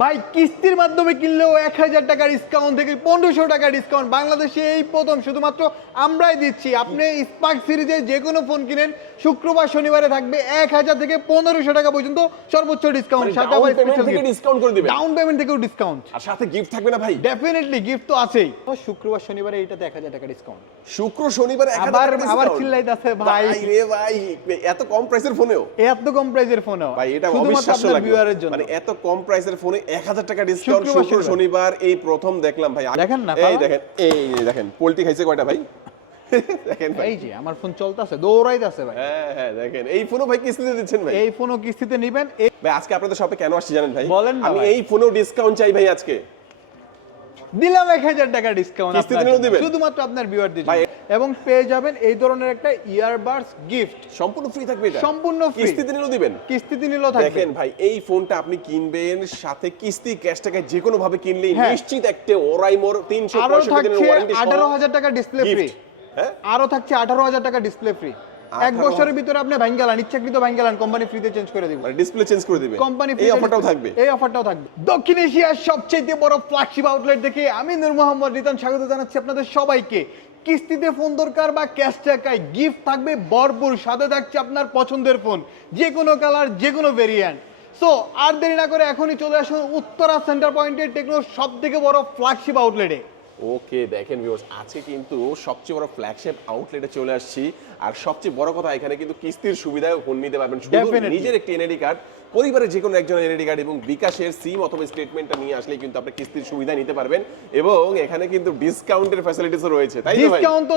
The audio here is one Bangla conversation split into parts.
ভাই কিস্তির মাধ্যমে কিনলেও 1000 টাকা ডিসকাউন্ট থেকে 1500 টাকা ডিসকাউন্ট বাংলাদেশে এই প্রথম শুধুমাত্র আমরাই দিচ্ছি। আপনি স্পার্ক সিরিজে যে কোনো ফোন কিনেন শুক্রবার শনিবারে থাকবে 1000 থেকে 1500 টাকা পর্যন্ত সর্বোচ্চ ডিসকাউন্ট, সাথে আবার স্পেশাল থেকে ডিসকাউন্ট করে দিবেন, ডাউন পেমেন্ট থেকেও ডিসকাউন্ট, আর সাথে গিফট থাকবে না ভাই? ডেফিনেটলি গিফট তো আছেই। তো শুক্রবার শনিবারে এটাতে 1000 টাকা ডিসকাউন্ট, শুক্র শনিবার 1000 আবার টাকা আবার ডিসকাউন্ট। চিল্লাইতাছে ভাই রে ভাই, এত কম প্রাইসের ফোনেও? এত কম প্রাইসের ফোনও ভাই এটা শুধুমাত্র অবিশ্বাস্য আপনার লাগে, ভিউয়ারের জন্য। মানে এত কম প্রাইসের ফোনে 1000 টাকা ডিসকাউন্ট শুক্রবার শুক্র শনিবার এই প্রথম দেখলাম ভাই। দেখেন না, এই দেখেন, এই দেখেন পোল্ট্রি খাইছে কয়টা ভাই? দেখেন ভাই, এই যে আমার ফোন চলতেছে, দৌড়াইতেছে ভাই। হ্যাঁ হ্যাঁ দেখেন, এই ফোনও ভাই কিস্তিতে দিচ্ছেন ভাই? এই ফোনও কিস্তিতে নেবেন। ভাই আজকে আপনাদের শপে কেন আসছি জানেন ভাই? বলেন না আমি ভাই। এই ফোনেও ডিসকাউন্ট চাই ভাই আজকে। দিলাম 1000 টাকা ডিসকাউন্ট কিস্তিতে নিলেও দিবেন? শুধুমাত্র আপনার ভিউয়ারদের ভাই, জন্য, এবং পেয়ে যাবেন এই ধরনের একটা ইয়ারবাডস গিফট, সম্পূর্ণ ফ্রি থাকবে এটা? সম্পূর্ণ ফ্রি, কিস্তিতে নিলেও দিবেন? কিস্তিতে নিলেও থাকবে। দেখেন ভাই, এই ফোনটা আপনি কিনবেন, সাথে কিস্তি ক্যাশ টাকায় যে কোনো ভাবে কিনলেই হ্যাঁ। নিশ্চিত একটা ওরাইমোর আরো 365 দিনের থাকছে ওয়ারেন্টি 18000 টাকা ডিসপ্লে ফ্রি। হ্যাঁ, আরো থাকছে 18000 টাকা ডিসপ্লে ফ্রি। এক 18,000 বছরের ভিতরে আপনি ভাঙ্গালান, ইচ্ছাকৃত ভাঙ্গালান, কোম্পানি ফ্রিতে চেঞ্জ করে দিব। মানে ডিসপ্লে চেঞ্জ করে দিবেন, কোম্পানি এই অফারটাও থাকবে? এই অফারটাও থাকবে। দক্ষিণ এশিয়ার সবচেয়ে বড় ফ্ল্যাগশিপ আউটলেট থেকে আমি নূর মোহাম্মদ রিতান স্বাগত জানাচ্ছি আপনাদের সবাইকে। কিস্তিতে ফোন দরকার বা ক্যাশ টাকায়, গিফট থাকবে ভরপুর, সাথে থাকছে আপনার পছন্দের ফোন, যে কোনো কালার, যে কোনো ভেরিয়েন্ট। সো আর দেরি না করে এখনই চলে আসুন উত্তরা সেন্টার পয়েন্টে টেকনোর সবথেকে বড় ফ্ল্যাগশিপ আউটলেটে। ওকে দেখেন ভিউয়ার্স, আজকে কিন্তু সবচেয়ে বড় ফ্ল্যাগশিপ আউটলেটে চলে আসছি, আর সবচেয়ে বড় কথা এখানে কিন্তু কিস্তির সুবিধায় ফোন নিতে পারবেন। শুধু Definitely. নিজের একটি এনআইডি কার্ড, পরিবারের যে কোনো একজনের এনআইডি কার্ড এবং বিকাশের সিম অথবা স্টেটমেন্টটা নিয়ে আসলে কিন্তু আপনি কিস্তির সুবিধা নিতে পারবেন, এবং এখানে কিন্তু ডিসকাউন্টের ফ্যাসিলিটিসও রয়েছে, তাই তো ভাই? ডিসকাউন্ট তো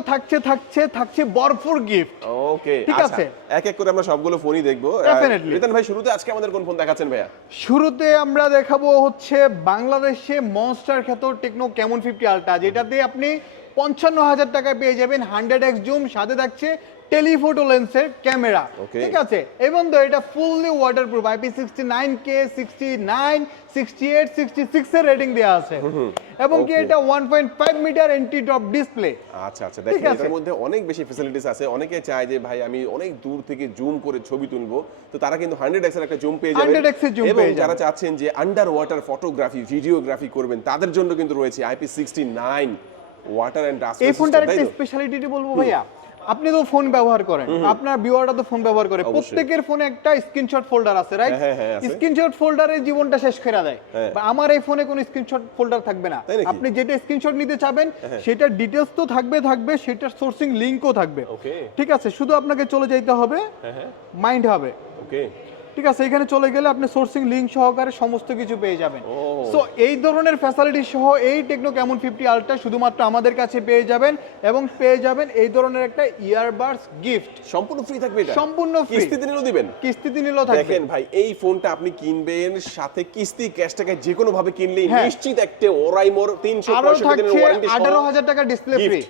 থাকছে ভরপুর গিফট। ওকে ঠিক আচ্ছা, আছে। এক এক করে আমরা সবগুলো ফোনই দেখবো। Definitely. রিতান ভাই, শুরুতে আজকে আমাদের কোন ফোন দেখাচ্ছেন ভাইয়া? শুরুতে আমরা দেখাবো হচ্ছে বাংলাদেশে মনস্টার খ্যাত টেকনো ক্যামন 50 আলট্রা, যেটাতে আপনি 55,000 টাকায় পেয়ে যাবেন 100x জুম, সাথে থাকছে টেলিফোটো লেন্সের ক্যামেরা। Okay. ঠিক আছে, এবং তো এটা ফুললি ওয়াটারপ্রুফ, IP69K 69 68 66 এর রেটিং দেওয়া আছে, এবং কি Okay. এটা 1.5 মিটার এন্টি ড্রপ ডিসপ্লে। আচ্ছা আচ্ছা, ঠিক দেখেন আছে। এটার মধ্যে অনেক বেশি ফ্যাসিলিটিস আছে। অনেকে চায় যে ভাই আমি অনেক দূর থেকে জুম করে ছবি তুলবো, তো তারা কিন্তু 100x এর একটা জুম পেয়ে যাবে। 100x এর zoom এবং পেয়ে যাবে। যারা চাচ্ছেন যে আন্ডার ওয়াটার ফটোগ্রাফি, ভিডিওগ্রাফি করবেন, তাদের জন্য কিন্তু রয়েছে IP69 ওয়াটার এন্ড ডাস্ট। এই ফোনটার একটা স্পেশালিটি বলবো ভাইয়া, আপনি তো ফোন ব্যবহার করেন, আপনার ভিউয়াররা তো ফোন ব্যবহার করে, অবশ্যই। প্রত্যেকের ফোনে একটা স্ক্রিনশট ফোল্ডার আছে, রাইট? হ্যাঁ, হ্যাঁ, আছে। স্ক্রিনশট ফোল্ডারে জীবনটা শেষ করে দেয়। হ্যাঁ। বা আমার এই ফোনে কোনো স্ক্রিনশট ফোল্ডার থাকবে না। তাই নাকি? আপনি যেটা স্ক্রিনশট নিতে চাবেন সেটার ডিটেইলস তো থাকবে, সেটার সোর্সিং লিংকও থাকবে। ওকে। ঠিক আছে, শুধু আপনাকে চলে যাইতে হবে হ্যাঁ মাইন্ড হবে। ওকে। ঠিক আছে, এখানে চলে গেলে আপনি সোর্সিং লিংক সহকারে সমস্ত কিছু পেয়ে যাবেন। ও। সো এই ধরনের ফ্যাসিলিটি সহ এই টেকনো ক্যামন 50 আলট্রা শুধুমাত্র আমাদের কাছে পেয়ে যাবেন, এবং পেয়ে যাবেন এই ধরনের একটা ইয়ারবাডস গিফট, সম্পূর্ণ ফ্রি থাকবে এটা? সম্পূর্ণ ফ্রি, কিস্তিতে নিলেও দিবেন? কিস্তিতে নিলেও থাকবে। দেখেন ভাই, এই ফোনটা আপনি কিনবেন, সাথে কিস্তি ক্যাশ টাকায় যে কোনো ভাবে কিনলেই হ্যাঁ। নিশ্চিত একটা ওরাইমোর আরো 365 দিনের থাকছে ওয়ারেন্টি 18000 টাকা ডিসপ্লে ফ্রি।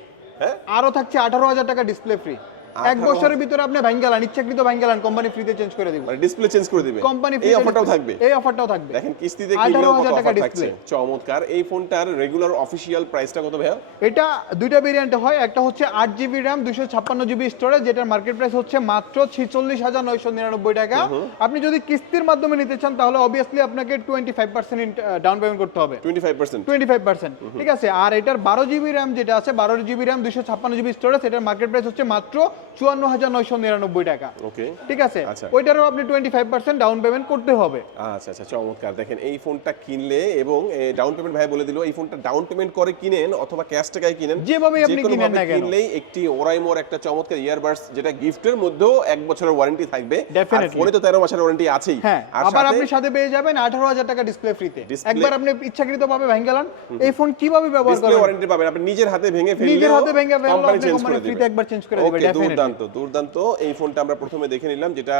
হ্যাঁ, আরো থাকছে 18000 টাকা ডিসপ্লে ফ্রি। এক 18,000 বছরের ভিতরে আপনি ভাঙ্গালান, ইচ্ছাকৃত ভাঙ্গালান, কোম্পানি ফ্রিতে চেঞ্জ করে দিব। মানে ডিসপ্লে চেঞ্জ করে দিবেন, কোম্পানি এই অফারটাও থাকবে? এই অফারটাও থাকবে। দেখেন কিস্তিতে কিনলেও কত 18,000 টাকা অফার থাকছে, ডিসপ্লে। চমৎকার। এই ফোনটার রেগুলার অফিশিয়াল প্রাইসটা কত ভাইয়া? এটা দুইটা ভেরিয়েন্টে হয়, একটা হচ্ছে 8GB RAM 256GB স্টোরেজ, যেটার মার্কেট প্রাইস হচ্ছে মাত্র 46,999 টাকা। আপনি যদি কিস্তির মাধ্যমে নিতে চান তাহলে অবভিয়াসলি আপনাকে 25% ডাউন পেমেন্ট করতে হবে, 25%। 25%। ঠিক আছে, আর এটার 12GB RAM যেটা আছে, 12GB RAM 256GB স্টোরেজ, এটার মার্কেট প্রাইস হচ্ছে মাত্র 54,999 টাকা। ওকে, ঠিক আছে, আচ্ছা। ওইটারও আপনি 25% ডাউন পেমেন্ট করতে হবে। আচ্ছা আচ্ছা, চমৎকার। দেখেন এই ফোনটা কিনলে, এবং ডাউন পেমেন্ট ভাই বলে দিল, এই ফোনটা ডাউন পেমেন্ট করে কিনেন অথবা ক্যাশ টাকায় কিনেন, যেভাবেই আপনি যেকোনো কিনেন না ভাবে কেন। কিনলেই একটি ওরাইমোর একটা চমৎকার ইয়ারবাডস, যেটা গিফটের মধ্যেও 1 বছরের ওয়ারেন্টি থাকবে। আর Definitely. ফোনে তো 13 মাসের ওয়ারেন্টি আছেই। হ্যাঁ, আর আবার সাথে আপনি সাথে পেয়ে যাবেন 18,000 টাকা ডিসপ্লে ফ্রিতে। Display- একবার আপনি ইচ্ছাকৃতভাবে ভাঙ্গালান, এই ফোন কিভাবে ব্যবহার ডিসপ্লে করবেন, ওয়ারেন্টি পাবেন, আপনি নিজের হাতে ভেঙে ফেললে নিজের হাতে ভেঙে ফেললেও কোম্পানি আপনি চেঞ্জ কোম্পানি করে ফ্রিতে দিবে। একবার চেঞ্জ করে দিবে। ওকে, Definitely. দুর্দান্ত দুর্দান্ত। এই ফোনটা আমরা প্রথমে দেখে নিলাম, যেটা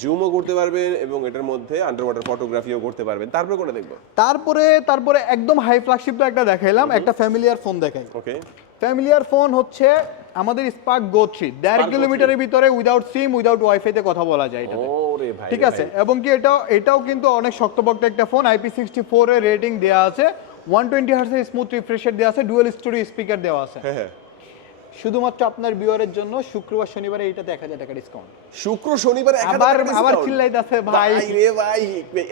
জুমও করতে পারবেন এবং এটার মধ্যে আন্ডার ওয়াটার ফটোগ্রাফিও করতে পারবেন। তারপরে কোনটা দেখবো? তারপরে একদম হাই ফ্ল্যাগশিপ তো একটা দেখাইলাম, একটা ফ্যামিলিয়ার ফোন দেখাই। ওকে, ফ্যামিলিয়ার ফোন হচ্ছে আমাদের স্পার্ক গো 3, 1.5 কিলোমিটারের ভিতরে উইদাউট সিম, উইদাউট ওয়াইফাই তে কথা বলা যায় এটাতে। ওরে ভাই, ঠিক আছে, এবং কি এটাও কিন্তু অনেক শক্তপোক্ত একটা ফোন, IP64 এর রেটিং দেওয়া আছে, 120 হার্টজ এর স্মুথ রিফ্রেশ রেট দেওয়া আছে, ডুয়াল স্টোরি স্পিকার দেওয়া আছে। হ্যাঁ হ্যাঁ, শুধুমাত্র আপনার ভিউয়ারের জন্য শুক্রবার শনিবারে এইটাতে 1000 টাকা ডিসকাউন্ট। শুক্র শনিবার 1000 আবার টাকা আবার discount? চিল্লাইতাছে ভাই ভাই রে ভাই,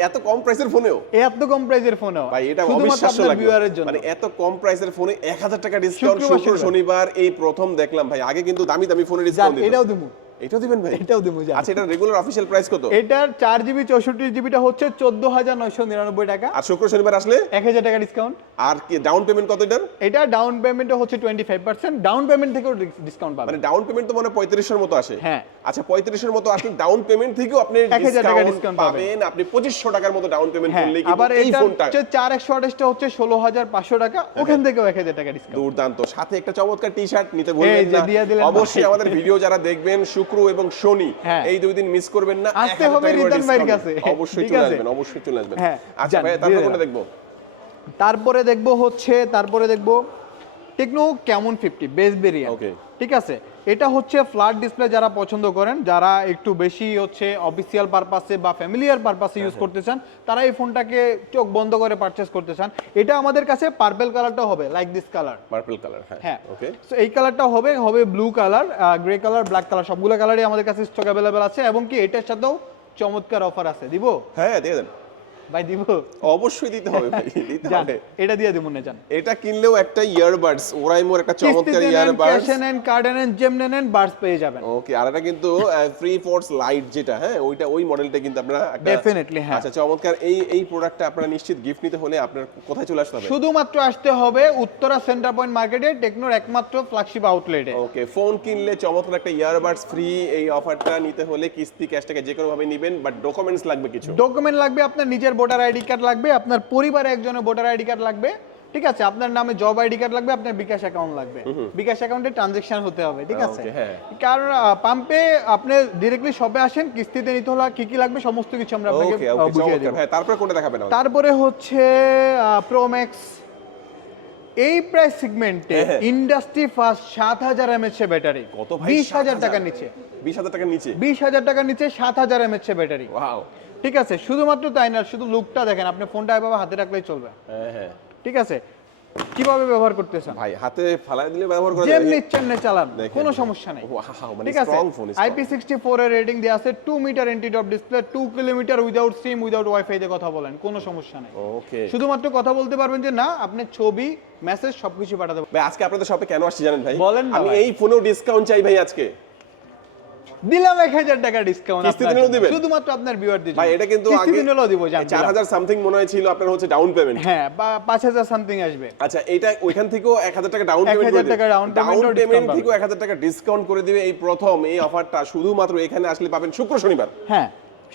এত কম প্রাইসের ফোনেও এত কম প্রাইসের ফোনও ভাই, এটা শুধুমাত্র অবিশ্বাস্য আপনার লাগলো। ভিউয়ারের জন্য। মানে এত কম প্রাইসের ফোনে 1000 টাকা ডিসকাউন্ট শুক্রবার, শুক্র শনিবার এই প্রথম দেখলাম ভাই। আগে কিন্তু দামি দামি ফোনের যাক, ডিসকাউন্ট দিত। এটাও দিমু, এটাও দিবেন ভাই? এটাও দিমু যাক। আচ্ছা, এটা রেগুলার অফিশিয়াল প্রাইস কত? এটার 4GB 64GBটা হচ্ছে 14999 টাকা, আর শুক্র শনিবার আসলে 1000 টাকা ডিসকাউন্ট। আর কি ডাউন পেমেন্ট কত এটার? এটা ডাউন পেমেন্টে হচ্ছে 25%, ডাউন পেমেন্ট থেকেও ডিসকাউন্ট পাবেন। মানে ডাউন পেমেন্ট তো মানে 3500 এর মতো আসে। হ্যাঁ। আচ্ছা, 3500 এর মতো আসলে ডাউন পেমেন্ট থেকেও আপনি 1000 টাকা ডিসকাউন্ট discount পাবেন। আপনি 2500 টাকার মতো ডাউন পেমেন্ট হ্যাঁ, করলেই আবার কিন্তু এই এটা ফোনটা হচ্ছে 4128টা হচ্ছে 16500 টাকা, ওখান থেকেও 1000 টাকা ডিসকাউন্ট। দুর্দান্ত। সাথে একটা চমৎকার টি-শার্ট নিতে এই ভুলবেন যে না। দিয়ে দিলেন অবশ্যই ভাই। আমাদের ভিডিও যারা দেখবেন শুক্র এবং শনি, হ্যাঁ। এই দুই দিন মিস করবেন না। আসতে 1000 হবে টাকা করে রিদন ভাইয়ের discount। কাছে। অবশ্যই ঠিক চলে আছে? আসবেন, অবশ্যই চলে আসবেন। হ্যাঁ, আচ্ছা যান, ভাই, দিয়ে তারপর দিলাম। কোনটা দেখবো? তারপরে দেখবো techno Camon 50 base variant. Okay. ঠিক আছে, এটা হচ্ছে ফ্ল্যাট ডিসপ্লে যারা পছন্দ করেন, যারা একটু বেশি হচ্ছে অফিসিয়াল পারপাসে বা ফ্যামিলিয়ার পারপাসে ইউজ করতে চান, তারা এই ফোনটাকে চোখ বন্ধ করে পারচেজ করতে চান। এটা আমাদের কাছে পার্পল কালারটা হবে, like this colour. Purple colour, হ্যাঁ। হ্যাঁ, ওকে। সো এই কালারটা হবে blue colour, grey colour, black colour, সবগুলো কালারই আমাদের কাছে স্টক অ্যাভেলেবেল আছে। এবং কি এটার সাথেও চমৎকার অফার আছে, দিব হ্যাঁ, দিয়ে দেন। ভাই, দিব। অবশ্যই দিতে হবে ভাই, দিতে যান, হবে। এটা দিয়ে দিব না, যান। এটা কিনলেও একটা ইয়ারবাডস, ওরাইমোর একটা চমৎকার কিস্তিতে নেন, ইয়ারবাডস। ক্যাশে নেন, কার্ডে নেন, যেমনে নেন, বাডস পেয়ে যাবেন। ওকে, আর এটা কিন্তু ফ্রি ফোর্স লাইট যেটা, হ্যাঁ, ওই মডেলটা কিন্তু আপনারা একটা Definitely, হ্যাঁ। আচ্ছা, চমৎকার। এই প্রোডাক্টটা আপনারা নিশ্চিত গিফট নিতে হলে আপনার কোথায় চলে আসতে হবে? শুধুমাত্র আসতে হবে উত্তরা সেন্টার পয়েন্ট মার্কেটে, টেকনোর একমাত্র ফ্ল্যাগশিপ আউটলেটে। ওকে, ফোন কিনলে চমৎকার একটা ইয়ারবাডস ফ্রি। এই অফারটা নিতে হলে কিস্তি ক্যাশ টাকা যে কোনো ভাবে নেবেন, বাট ডকুমেন্টস লাগবে কিছু। ডকুমেন্ট লাগবে, আপনার নিজের ভোটার আইডি কার্ড লাগবে, আপনার পরিবারে একজনের ভোটার আইডি কার্ড লাগবে, ঠিক আছে, আপনার নামে জব আইডি কার্ড লাগবে, আপনার বিকাশ অ্যাকাউন্ট লাগবে, বিকাশ অ্যাকাউন্টে ট্রানজেকশন হতে হবে, ঠিক আছে? Okay, হ্যাঁ। কারণ পাম্পে আপনি ডিরেক্টলি শপে আসেন, কিস্তিতে নিতে হলে কি কি লাগবে সমস্ত কিছু আমরা আপনাকে ওকে ওকে, বুঝিয়ে চমৎকার। দেব। হ্যাঁ, তারপরে কোনটা দেখাবেন আমাদের? তারপরে হচ্ছে প্রো ম্যাক্স। এই প্রাইস সেগমেন্টে হ্যাঁ। ইন্ডাস্ট্রি ফার্স্ট 7000 mAh ব্যাটারি, কত ভাই? 20000 টাকার নিচে, 20000 টাকার নিচে? 20000 টাকার নিচে 7000 mAh ব্যাটারি। ওয়াও। ঠিক আছে, শুধুমাত্র তাই না, শুধু লুকটা দেখেন, আপনি ফোনটা এভাবে হাতে রাখলেই চলবে। হ্যাঁ হ্যাঁ ঠিক আছে, কিভাবে ব্যবহার করতেছেন, ভাই, হাতে ফালায় দিলে ব্যবহার করা যেমনি যায়। ইচ্ছেন চালান, দেখেন। কোনো সমস্যা নাই। ওয়াও, মানে ঠিক আছে, স্ট্রং ফোন। IP64 এর রেটিং দেয়া আছে, 2 metre anti drop display, 2 kilometre without SIM without WiFi দিয়ে কথা বলেন, কোনো সমস্যা নাই। ওকে শুধুমাত্র কথা বলতে পারবেন যে না, আপনি ছবি, মেসেজ সবকিছু পাঠাতে পারবেন। ভাই, আজকে আপনাদের শপে কেন আসছি জানেন ভাই? বলেন না আমি ভাই। এই ফোনেও ডিসকাউন্ট চাই ভাই আজকে। দিলাম 1000 টাকা ডিসকাউন্ট, কিস্তিতে নিলেও দিবেন? শুধুমাত্র আপনার ভিউয়ারদের জন্য। ভাই, এটা কিন্তু আগে কিস্তিতে নিলেও দিব, জান। 4000 সামথিং মনে হয় ছিল আপনার হচ্ছে ডাউন পেমেন্ট। হ্যাঁ, 5000 সামথিং আসবে। আচ্ছা, এটা ওইখান থেকেও 1000 টাকা ডাউন পেমেন্ট 1000 টাকা down payment ও পেমেন্ট discount থেকেও 1000 টাকা ডিসকাউন্ট করে দিবে এই প্রথম। এই অফারটা শুধুমাত্র এখানে আসলে পাবেন শুক্র শনিবার। হ্যাঁ,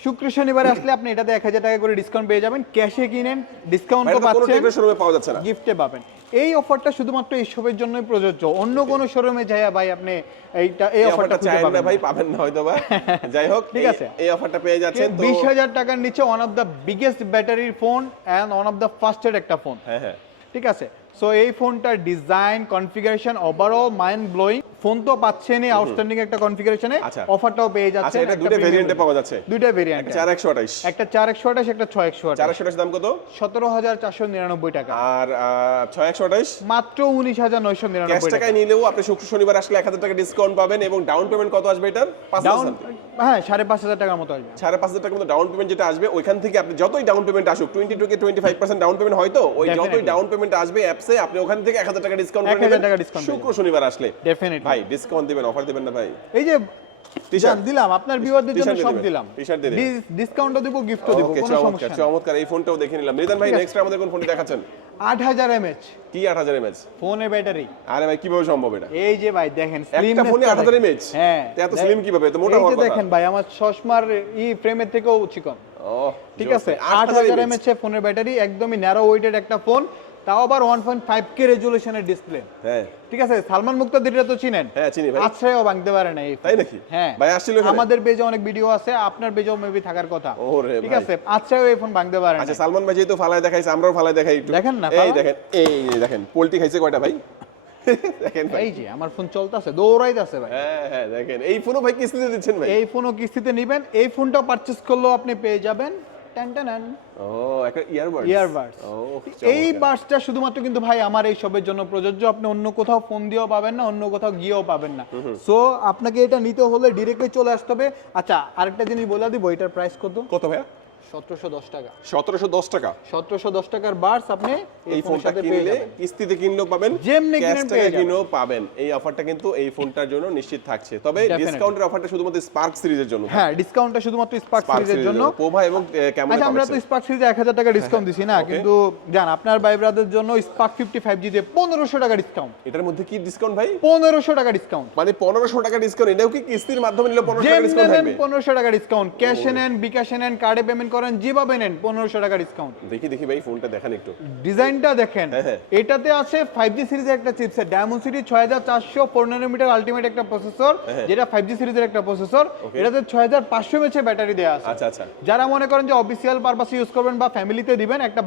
শুক্র শনিবারে আসলে আপনি এটাতে 1000 টাকা করে ডিসকাউন্ট পেয়ে যাবেন। ক্যাশে কিনেন, ডিসকাউন্ট ভাই, তো এটা তো কোনো পাচ্ছেন, টেকনো শোরুমে পাওয়া যাচ্ছে না। গিফটে পাবেন। এই অফারটা শুধুমাত্র এই শপের জন্যই প্রযোজ্য, অন্য কোনো শোরুমে যাইয়া ভাই আপনি এই এই অফারটা অফারটা চাই না ভাই, পাবেন না হয়তো বা। যাই হোক, ঠিক আছে। এই অফারটা পেয়ে যাচ্ছেন তো। 20000 টাকার নিচে one of the biggest battery phone and one of the fastest একটা ফোন। হ্যাঁ হ্যাঁ, ঠিক আছে, সো এই ফোনটার design, configuration overall mind blowing. Phone তো পাচ্ছেনই আউটস্ট্যান্ডিং একটা কনফিগারেশনে, আচ্ছা। অফারটাও পেয়ে আচ্ছা, যাচ্ছে। এটা দুটো ভেরিয়েন্টে পাওয়া যাচ্ছে। দুইটা ভেরিয়েন্ট, 4128। একটা 4128, একটা 6128। 4128 দাম কত? 17499 টাকা, আর 6128 মাত্র ক্যাশ 19999 টাকা। টাকায় নিলেও আপনি শুক্র শনিবার আসলে 1000 টাকা ডিসকাউন্ট পাবেন। এবং ডাউন পেমেন্ট কত আসবে এটার? 5000 ডাউন, হ্যাঁ, 5500 টাকার মতো আসবে। 5500 টাকার মতো ডাউন পেমেন্ট যেটা আসবে, ওইখান থেকে আপনি যতই ডাউন পেমেন্ট আসুক, 20 থেকে 25% ডাউন পেমেন্ট হয়তো, ওই যতই Definitely. ডাউন পেমেন্ট আসবে অ্যাপসে, আপনি ওখান থেকে 1000 টাকা ডিসকাউন্ট করে 1000 নেবেন টাকা discount শুক্র শনিবার আসলে। ডেফিনেটলি ভাই, ডিসকাউন্ট দিবেন, অফার দিবেন না ভাই? এই যে T-shirt? দিলাম আপনার ভিউয়ারদের জন্য, T-shirt সব দিবেন? দিলাম, T-shirt দিয়ে দিবেন? ডিসকাউন্টও দিব, গিফটও দিব, ওকে, কোনো চমৎকার সমস্যা নেই। চমৎকার। এই ফোনটাও দেখে নিলাম। রিদান ভাই, ঠিক আছে। নেক্সট আমাদের কোন ফোনটি দেখাচ্ছেন? 8000 mAh কি 8000 mAh? ফোনের ব্যাটারি। আরে ভাই, কিভাবে সম্ভব এটা? এই যে ভাই দেখেন, একটা slimness ফোনে টা 8000 দেখেন। mAh? হ্যাঁ, তো এত slim কিভাবে? এত মোটা এই হওয়ার যে কথা। দেখেন ভাই, আমার চশমার ফ্রেমের থেকেও চিকন। ওহ, ঠিক জোস আছে, ভাই। 8000 mAh ফোনের ব্যাটারি, একদমই ন্যারো ওয়েটেড একটা ফোন, তাও আবার 1.5K রেজুলেশনের ডিসপ্লে। হ্যাঁ ঠিক আছে, সালমান মুক্তাদিররা তো চিনেন, হ্যাঁ, চিনি ভাই। আশ্রয়ও ভাঙতে পারে না এই ফোন। তাই নাকি? হ্যাঁ ভাই আসছিল এখানে? আমাদের পেজে অনেক ভিডিও আছে, আপনার পেজেও মেবি থাকার কথা। ওরে ঠিক ভাই। আছে, আশ্রয়ও এই ফোন ভাঙতে পারে না। আচ্ছা, সালমান ভাই যেহেতু ফালায় দেখাইছে, আমরাও ফালায় দেখাই একটু। দেখেন না, এই ফালান। দেখেন, এই দেখেন, পোল্ট্রি খাইছে কয়টা ভাই? দেখেন ভাই। এই যে আমার ফোন চলতেছে, দৌড়াইতেছে ভাই। হ্যাঁ হ্যাঁ, দেখেন, এই ফোনও ভাই কিস্তিতে দিচ্ছেন ভাই? এই ফোনও কিস্তিতে নেবেন। এই ফোনটা পারচেজ করলেও আপনি পেয়ে যাবেন টানটানান ও একটা ইয়ারবাডস। ইয়ারবাডস। ও এই বাডসটা শুধুমাত্র কিন্তু ভাই আমার এই সবের জন্য প্রযোজ্য, আপনি অন্য কোথাও ফোন দিয়েও পাবেন না, অন্য কোথাও গিয়েও পাবেন না। সো আপনাকে এটা নিতে হলে ডিরেক্টলি চলে আসতে হবে। আচ্ছা আরেকটা জিনিস বলে দিব, এটার প্রাইস কত ভাইয়া? 1710 টাকা। 1710 টাকা 1710 টাকার বাডস আপনি এই ফোনটা কিনলে কিস্তিতে কিনলেও পাবেন, যেমনি ক্যাশ কিনেন টাকা পেয়ে যাবেন। কিনেও পাবেন। এই অফারটা কিন্তু এই ফোনটার জন্য নিশ্চিত থাকছে, তবে Definitely. ডিসকাউন্টের অফারটা শুধুমাত্র স্পার্ক সিরিজের জন্য। হ্যাঁ, ডিসকাউন্টটা শুধুমাত্র স্পার্ক সিরিজের জন্য। পোভা এবং কেমন আচ্ছা আমরা তো স্পার্ক সিরিজে 1000 টাকা ডিসকাউন্ট দিছি না, Okay. কিন্তু জান আপনার ভাই ব্রাদারদের জন্য স্পার্ক 55G দিয়ে 1500 টাকা ডিসকাউন্ট। এটার মধ্যে কি ডিসকাউন্ট ভাই? 1500 টাকা ডিসকাউন্ট। মানে 1500 টাকা ডিসকাউন্ট, এটাও কি কিস্তির মাধ্যমে নিলে 1500 টাকা ডিসকাউন্ট থাকবে? 1500 টাকা ডিসকাউন্ট, ক্যাশে নেন, বিকাশে নেন, কার্ডে পেমেন্ট করেন, যেভাবে নেন 1500 টাকা ডিসকাউন্ট। দেখি দেখি ভাই ফোনটা দেখান একটু। ডিজাইনটা দেখেন, হ্যাঁ। এটাতে আছে 5G সিরিজের একটা chipset, Dimensity 6400 4 nanometre ultimate একটা প্রসেসর, যেটা 5G সিরিজের একটা প্রসেসর। এটাতে 6500 mAh ব্যাটারি দেয়া আছে। আচ্ছা আচ্ছা। যারা মনে করেন যে অফিসিয়াল পারপাসে ইউজ করবেন বা ফ্যামিলিতে দিবেন, একটা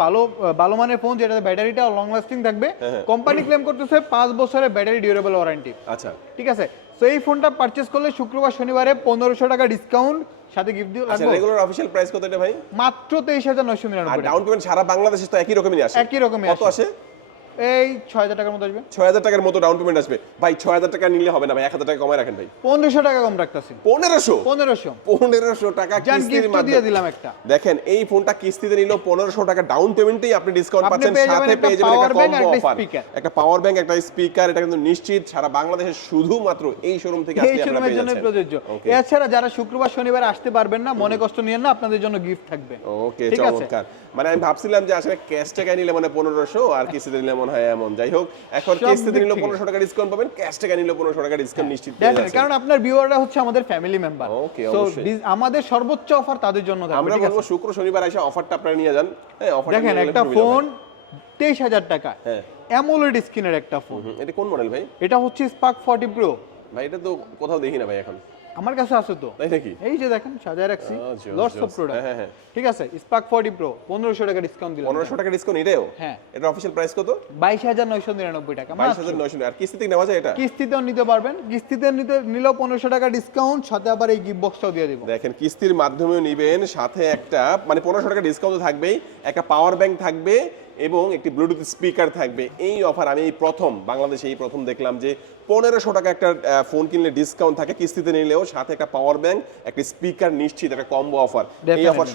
ভালো মানের ফোন যেটাতে ব্যাটারিটা লং লাস্টিং থাকবে, কোম্পানি ক্লেম করতেছে 5 বছরের ব্যাটারি ডিউরেবল ওয়ারেন্টি। আচ্ছা ঠিক আছে, সো এই ফোনটা পারচেজ করলে শুক্রবার শনিবারে 1500 টাকা ডিসকাউন্ট সাথে গিফট দিয়ে আচ্ছা। লাগবে রেগুলার অফিশিয়াল প্রাইস কত এটা ভাই? মাত্র 23999 আর টাকা। ডাউন পেমেন্ট সারা বাংলাদেশে তো একই রকমই আসে। একই রকমই কত আসে? এই 6000 টাকার মতো আসবে। 6000 টাকার মতো ডাউন পেমেন্ট আসবে ভাই। 6000 টাকা নিলে হবে না ভাই, 1000 টাকা কমায় রাখেন ভাই। 1500 টাকা কম রাখতাছি। 1500 টাকা জান কিস্তির গিফট মাধ্যমে দিয়ে দিলাম একটা। দেখেন এই ফোনটা কিস্তিতে নিলেও 1500 টাকা ডাউন পেমেন্টেই আপনি ডিসকাউন্ট আপনি পাচ্ছেন, পেয়ে যাবেন সাথে একটা পেয়ে যাবেন power একটা bank কম্বো আর একটা অফার, speaker। একটা পাওয়ার ব্যাংক, একটা স্পিকার। এটা কিন্তু নিশ্চিত সারা বাংলাদেশে শুধুমাত্র এই শোরুম থেকে এই আসলে আপনারা শোরুমের পেয়ে জন্য যাচ্ছেন। প্রযোজ্য। ওকে এছাড়া যারা শুক্রবার শনিবার আসতে পারবেন না, মনে কষ্ট নিয়েন না, আপনাদের জন্য গিফট থাকবে। ওকে ঠিক আছে? চমৎকার। মানে আমি ভাবছিলাম যে আসলে ক্যাশ টাকায় নিলে মানে 1500 আর কিস্তিতে নিলে মনে হয় এমন। যাই হোক, এখন সব কিস্তিতে দিক নিলে থেকে। 1500 টাকা ডিসকাউন্ট পাবেন, ক্যাশ টাকা নিলে 1500 টাকা ডিসকাউন্ট নিশ্চিত পেয়ে Definitely, যাচ্ছেন। কারণ আপনার ভিউয়াররা হচ্ছে আমাদের ফ্যামিলি মেম্বার। ওকে, সো অবশ্যই। আমাদের সর্বোচ্চ অফার তাদের জন্য থাকবে। আমরা ঠিক আছে? বলবো শুক্র শনিবার এসে অফারটা আপনারা নিয়ে যান। হ্যাঁ, অফারটা দেখেন নিয়ে গেলে একটা সুবিধা ফোন হয়। 23000 টাকা, হ্যাঁ। অ্যামোলেড স্ক্রিনের একটা ফোন। এটা কোন মডেল ভাই? এটা হচ্ছে স্পার্ক 40 প্রো। ভাই এটা তো কোথাও দেখি না ভাই এখন। আমার কাছে আছে তো, তাই নাকি? এই যে দেখেন সাজায় রাখছি, জোস, লটস অফ জোস। প্রোডাক্ট। হ্যাঁ, হ্যাঁ। ঠিক আছে, স্পার্ক 40 প্রো 1500 টাকা ডিসকাউন্ট দিলাম। 1500 টাকা ডিসকাউন্ট এটাও? হ্যাঁ। এটা অফিশিয়াল প্রাইস কত? 22999 টাকা। 22900। আর কিস্তিতে নেওয়া যায় এটা? কিস্তিতেও নিতে পারবেন, কিস্তিতে নিলেও 1500 টাকা ডিসকাউন্ট, সাথে আবার এই গিফট বক্সটাও দিয়ে দিব। দেখেন কিস্তির মাধ্যমেও নিবেন, সাথে একটা মানে 1500 টাকা ডিসকাউন্ট তো থাকবেই, একটা পাওয়ার ব্যাংক থাকবে এবং একটি ব্লুটুথ স্পিকার থাকবে। এই অফার আমি এই প্রথম বাংলাদেশে এই প্রথম দেখলাম যে 1500 টাকা একটা ফোন কিনলে ডিসকাউন্ট থাকে, কিস্তিতে নিলেও সাথে একটা পাওয়ার ব্যাংক, একটা স্পিকার নিশ্চিত, একটা কম্বো অফার। এই Definitely. অফার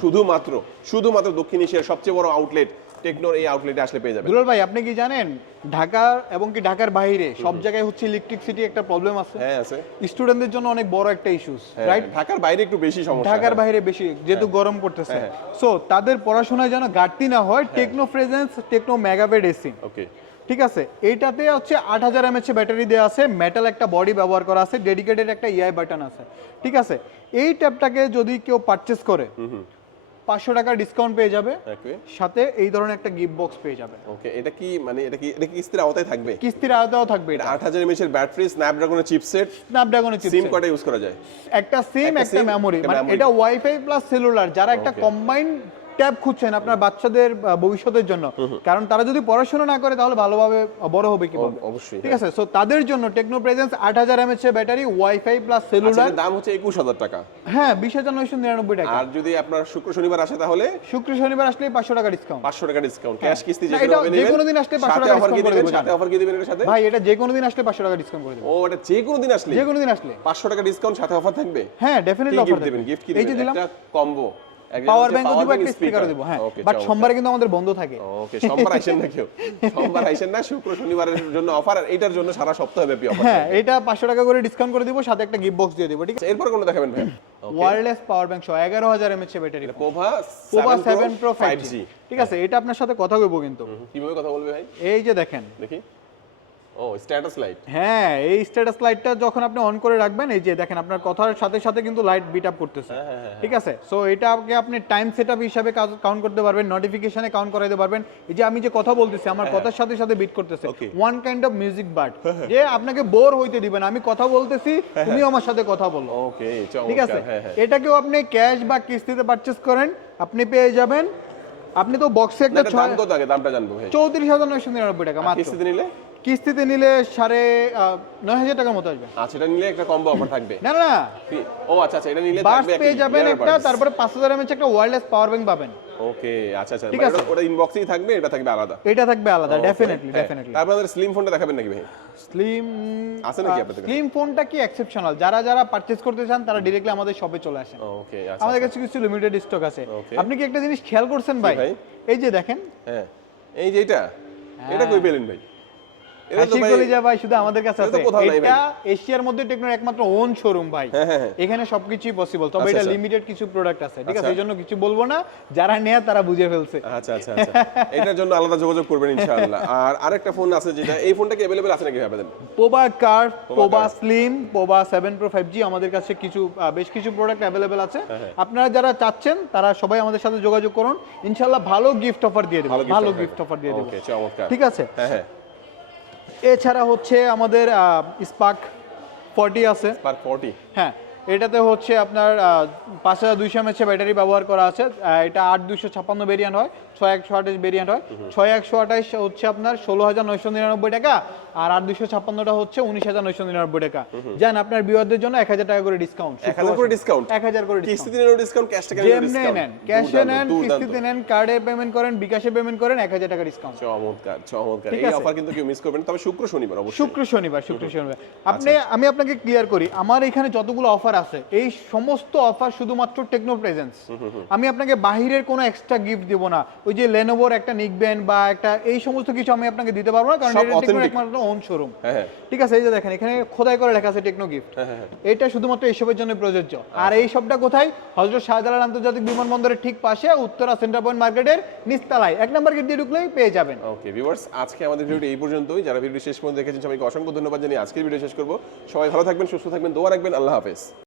শুধুমাত্র দক্ষিণ এশিয়ার সবচেয়ে বড় আউটলেট টেকনোর এই আউটলেটে আসলে পেয়ে যাবেন। দুলাল ভাই, আপনি কি জানেন ঢাকা এবং কি ঢাকার বাইরে সব জায়গায় হচ্ছে ইলেকট্রিসিটি একটা প্রবলেম আছে। হ্যাঁ আছে। স্টুডেন্টদের জন্য অনেক বড় একটা ইস্যুস, হ্যাঁ, রাইট? ঢাকার বাইরে একটু বেশি সমস্যা। ঢাকার হ্যাঁ। বাইরে বেশি, যেহেতু গরম করতেছে। হ্যাঁ। সো তাদের পড়াশোনায় যেন ঘাটতি না হয়, টেকনো প্রেজেন্স টেকনো মেগাবেড এসি। ওকে। ঠিক আছে, এইটাতে হচ্ছে 8000 mAh ব্যাটারি দেওয়া আছে, মেটাল একটা বডি ব্যবহার করা আছে, ডেডিকেটেড একটা ইআই বাটন আছে। ঠিক আছে, এই ট্যাবটাকে যদি কেউ পারচেজ করে 500 টাকা ডিসকাউন্ট পেয়ে যাবে, ওকে। সাথে এই ধরনের একটা গিফট বক্স পেয়ে যাবে। ওকে, এটা কি মানে এটা কি কিস্তির আওতায় থাকবে? কিস্তির আওতাও থাকবে এটা। 8000 mAh এর ব্যাটারি, স্ন্যাপড্রাগনের চিপসেট, স্ন্যাপড্রাগনের সিম চিপসেট, কয়টা ইউজ করা যায়? একটা সিম, একটা একটা SIM, মেমোরি, একটা মানে memory। এটা ওয়াইফাই প্লাস সেলুলার। যারা একটা Okay. কম্বাইন্ড ট্যাব খুঁজছেন আপনার বাচ্চাদের ভবিষ্যতের জন্য, কারণ তারা যদি পড়াশোনা না করে তাহলে ভালোভাবে বড় হবে কিভাবে? অবশ্যই। ঠিক আছে, সো তাদের জন্য Tecno presence 8000 mAh battery, wifi plus আচ্ছা, সেলুলার। এটার দাম হচ্ছে 21000 টাকা। হ্যাঁ, 20999 টাকা। আর যদি আপনার শুক্র শনিবার আসে তাহলে শুক্র শনিবার আসলে 500 টাকা ডিসকাউন্ট। 500 টাকা ডিসকাউন্ট, ক্যাশ কিস্তি না, যে এটা কোনো যে কোনো দিন আসলে 500 টাকা অফার কি discount করে দিবেন? দেবো, সাথে অফার কি দিবেন এর সাথে? ভাই এটা যে কোনো দিন আসলে 500 টাকা ডিসকাউন্ট করে দেব। ও, এটা যে কোনো দিন আসলে যে কোনো দিন আসলে 500 টাকা ডিসকাউন্ট সাথে অফার থাকবে? হ্যাঁ, কি ডেফিনেটলি অফার গিফট দিবেন? গিফট কি এই যে দিবেন? দিলাম একটা কম্বো, পাওয়ার ব্যাংকও দিব, একটা স্পিকারও দিব। হ্যাঁ, বাট সোমবারে কিন্তু আমাদের বন্ধ থাকে। ওকে, সোমবার আইসেন না কেউ, সোমবার আইসেন না, শুক্র শনিবারের জন্য অফার, আর এটার জন্য সারা সপ্তাহ ব্যাপী অফার। হ্যাঁ, এটা 500 টাকা করে ডিসকাউন্ট করে দিব, সাথে একটা গিফট বক্স দিয়ে দিব। ঠিক আছে, এরপর কোন দেখাবেন ভাই? ওয়্যারলেস পাওয়ার ব্যাংক সহ 11000 mAh battery, Pova Pova 7 Pro 5G। 5G। ঠিক আছে, এটা আপনার সাথে কথা কইবো কিন্তু। কিভাবে কথা বলবে ভাই? এই যে দেখেন, দেখি। ও, স্ট্যাটাস লাইট। হ্যাঁ, এই স্ট্যাটাস লাইটটা যখন আপনি অন করে রাখবেন, এই যে দেখেন আপনার কথার সাথে সাথে কিন্তু লাইট বিট আপ করতেছে। ঠিক আছে, সো এটাকে আপনি টাইম সেটআপ হিসাবে কাউন্ট করতে পারবেন, নোটিফিকেশনে কাউন্ট করাইতে পারবেন। এই যে আমি যে কথা বলতেছি, আমার কথার সাথে সাথে বিট করতেছে, Okay. One kind of music bird, যে আপনাকে বোর হইতে দিবে না। আমি কথা বলতেছি, তুমিও আমার সাথে কথা বলো। ওকে, ঠিক আছে, চমৎকার। হ্যাঁ হ্যাঁ। এটাকেও আপনি ক্যাশ বা কিস্তিতে পারচেজ করেন, আপনি পেয়ে যাবেন। আপনি তো বক্সে না, একটা এটার দাম কত আগে দামটা জানবো ভাই? 34999 টাকা আর মাত্র। কিস্তিতে নিলে কিস্তিতে নিলে 9,500 টাকার মতো আসবে। আচ্ছা, এটা নিলে একটা কম্বো অফার থাকবে। না না, ও আচ্ছা আচ্ছা, এটা নিলে বাস থাকবে পেয়ে যাবেন একটা, earbuds। তারপরে 5000 mAh একটা ওয়্যারলেস পাওয়ার ব্যাংক পাবেন। ওকে, আচ্ছা আচ্ছা, ঠিক মানে আছে। ওটা ইনবক্সেই থাকবে, এটা থাকবে আলাদা। এটা থাকবে আলাদা, Okay, ডেফিনেটলি হ্যাঁ। ডেফিনেটলি। তারপর আমাদের স্লিম ফোনটা দেখাবেন নাকি ভাই? স্লিম আছে নাকি আপনাদের কাছে? স্লিম ফোনটা কি এক্সেপশনাল, যারা যারা পারচেজ করতে চান তারা ডাইরেক্টলি আমাদের শপে চলে আসেন। ওকে, আচ্ছা আমাদের আচ্ছা। কাছে কিছু লিমিটেড স্টক আছে। Okay. আপনি কি একটা জিনিস খেয়াল করছেন ভাই? ভাই? এই যে দেখেন, হ্যাঁ, এই যে এটা কই পেলেন ভাই? এটা তো হাসি ভাই কলিজা ভাই শুধু আমাদের কাছে এটা তো আছে। কোথাও নাই ভাই। এটা এশিয়ার মধ্যে টেকনোর একমাত্র ওন শোরুম ভাই। হ্যাঁ, হ্যাঁ, হ্যাঁ। এখানে সবকিছুই পসিবল, তবে আচ্ছা, এটা আচ্ছা। লিমিটেড কিছু প্রোডাক্ট আছে, ঠিক আছে? আচ্ছা। এই জন্য কিছু বলবো না, যারা নেয় তারা বুঝে ফেলছে। আচ্ছা আচ্ছা আচ্ছা, এটার জন্য আলাদা যোগাযোগ করবেন ইনশাআল্লাহ। আর আরেকটা ফোন আছে যেটা, এই ফোনটা কি अवेलेबल আছে নাকি ভাই আপনাদের? পোবা curve, পোবা Curve। Slim, পোবা 7 Pro 5G আমাদের কাছে বেশ কিছু প্রোডাক্ট অ্যাভেলেবেল আছে। আপনারা যারা চাচ্ছেন তারা সবাই আমাদের সাথে যোগাযোগ করুন, ইনশাআল্লাহ ভালো গিফট অফার দিয়ে দেব, ভালো গিফট অফার দিয়ে দেব। ওকে, চমৎকার। ঠিক আছে। হ্যাঁ হ্যাঁ, এছাড়া হচ্ছে আমাদের স্পার্ক 40 আছে। স্পার্ক 40। হ্যাঁ, এটাতে হচ্ছে আপনার 5200 mAh ব্যাটারি ব্যবহার করা আছে। এটা 8256 ভেরিয়েন্ট হয়, 6128 ভেরিয়েন্ট হয়। 6128 হচ্ছে আপনার 16,999 টাকা, আর 8256টা হচ্ছে 19,999 টাকা। জান আপনার ভিউয়ারদের জন্য 1000 টাকা করে ডিসকাউন্ট। 1000 করে ডিসকাউন্ট? 1000 করে ডিসকাউন্ট। কিস্তিতে নিলেও ডিসকাউন্ট, ক্যাশ টাকা নিলেও যেমনি ডিসকাউন্ট? নেন, ক্যাশে নেন, কিস্তিতে নেন, কার্ডে পেমেন্ট করেন, বিকাশে পেমেন্ট করেন, 1000 টাকা ডিসকাউন্ট। চমৎকার চমৎকার, ঠিক এই আছে। অফার কিন্তু কেউ মিস করবেন না, তবে শুক্র শনিবার অবশ্যই। শুক্র শনিবার। আমি আপনাকে ক্লিয়ার করি, আমার এখানে যতগুলো অফার আছে এই সমস্ত অফার শুধুমাত্র টেকনো প্রেজেন্স। আমি আপনাকে বাহিরের কোনো এক্সট্রা গিফট দিব না, ওই যে লেনোভোর একটা নিকবেন বা একটা এই সমস্ত কিছু আমি আপনাকে দিতে পারবো না, কারণ সব এটা টেকনোর authentic। একমাত্র ওন শোরুম। হ্যাঁ হ্যাঁ ঠিক আছে, এই যে দেখেন এখানে খোদাই করে লেখা আছে টেকনো গিফট। এটা শুধুমাত্র এইসবের জন্য প্রযোজ্য। আর এই সবটা কোথায়? হযরত শাহজালাল আন্তর্জাতিক বিমানবন্দরের ঠিক পাশে, উত্তরা সেন্টার পয়েন্ট মার্কেটের নিচতলায় 1 নম্বর গেট দিয়ে ঢুকলেই পেয়ে যাবেন। ওকে ভিউয়ার্স, আজকে আমাদের ভিডিওটি এই পর্যন্তই। যারা ভিডিও শেষ পর্যন্ত দেখেছেন সবাইকে অসংখ্য ধন্যবাদ জানিয়ে আজকের ভিডিও শেষ করব। সবাই ভালো থাকবেন, সুস্থ থাকবেন, দোয়া রাখবেন। আল্লাহ হাফেজ।